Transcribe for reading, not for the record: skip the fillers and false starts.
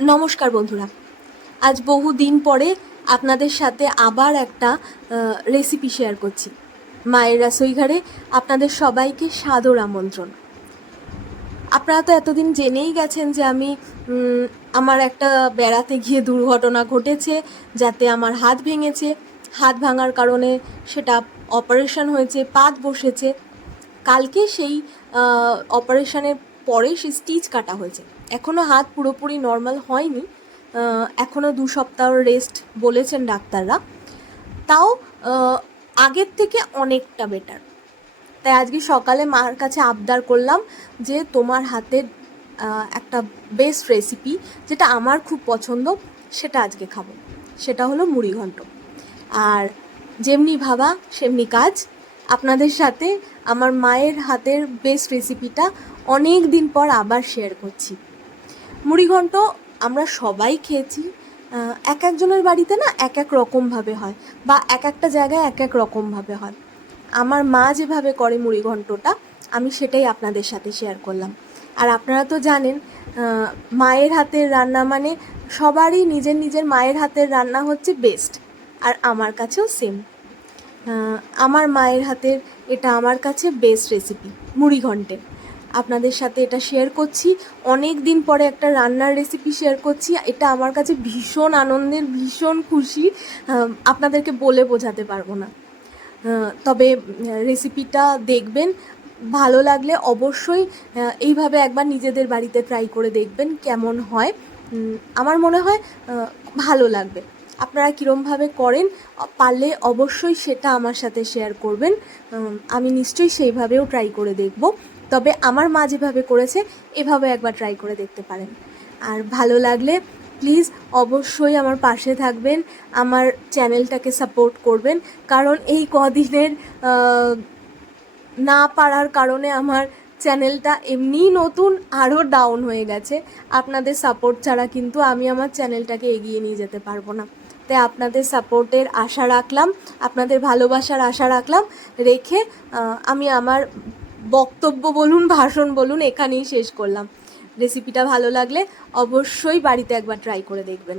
নমস্কার বন্ধুরা, আজ বহু দিন পরে আপনাদের সাথে আবার একটা রেসিপি শেয়ার করছি। মায়ের রাসোইঘরে আপনাদের সবাইকে সাদর আমন্ত্রণ। আপনারা তো এতদিন জেনেই গেছেন যে আমি আমার একটা বেড়াতে গিয়ে দুর্ঘটনা ঘটেছে, যাতে আমার হাত ভেঙেছে। হাত ভাঙার কারণে সেটা অপারেশন হয়েছে, পাত বসেছে। কালকে সেই অপারেশনের পরে সেই স্টিচ কাটা হয়েছে। এখনও হাত পুরোপুরি নর্মাল হয়নি, এখনও 2 সপ্তাহ রেস্ট বলেছেন ডাক্তাররা। তাও আগের থেকে অনেকটা বেটার। তাই আজকে সকালে মার কাছে আবদার করলাম যে তোমার হাতের একটা বেস্ট রেসিপি, যেটা আমার খুব পছন্দ, সেটা আজকে খাবো। সেটা হলো মুড়ি ঘন্ট। আর যেমনি ভাবা সেমনি কাজ, আপনাদের সাথে আমার মায়ের হাতের বেস্ট রেসিপিটা অনেক দিন পর আবার শেয়ার করছি। মুড়ি ঘন্ট আমরা সবাই খেয়েছি, এক একজনের বাড়িতে না এক এক রকমভাবে হয়, বা এক একটা জায়গায় এক এক রকমভাবে হয়। আমার মা যেভাবে করে মুড়ি ঘন্টটা, আমি সেটাই আপনাদের সাথে শেয়ার করলাম। আর আপনারা তো জানেন, মায়ের হাতের রান্না মানে সবারই নিজের নিজের মায়ের হাতের রান্না হচ্ছে বেস্ট। আর আমার কাছেও সেম, আমার মায়ের হাতের এটা আমার কাছে বেস্ট রেসিপি মুড়ি ঘন্টে। আপনাদের সাথে এটা শেয়ার করছি, অনেক দিন পরে একটা রান্নার রেসিপি শেয়ার করছি। এটা আমার কাছে ভীষণ আনন্দের, ভীষণ খুশি, আপনাদেরকে বলে বোঝাতে পারবো না। তবে রেসিপিটা দেখবেন, ভালো লাগলে অবশ্যই এইভাবে একবার নিজেদের বাড়িতে ট্রাই করে দেখবেন কেমন হয়। আমার মনে হয় ভালো লাগবে। আপনারা কীরমভাবে করেন পারলে অবশ্যই সেটা আমার সাথে শেয়ার করবেন। আমি নিশ্চয়ই সেইভাবেও ট্রাই করে দেখব। তবে আমার মা যেভাবে করেছে এভাবে একবার ট্রাই করে দেখতে পারেন। আর ভালো লাগলে প্লিজ অবশ্যই আমার পাশে থাকবেন, আমার চ্যানেলটাকে সাপোর্ট করবেন। কারণ এই কদিনের না পারার কারণে আমার চ্যানেলটা এমনিই নতুন, আরও ডাউন হয়ে গেছে। আপনাদের সাপোর্ট ছাড়া কিন্তু আমি আমার চ্যানেলটাকে এগিয়ে নিয়ে যেতে পারবো না। তাই আপনাদের সাপোর্টের আশা রাখলাম, আপনাদের ভালোবাসার আশা রাখলাম, রেখে আমি আমার বক্তব্য বলুন, ভাষণ বলুন, এখানেই শেষ করলাম। রেসিপিটা ভালো লাগলে অবশ্যই বাড়িতে একবার ট্রাই করে দেখবেন।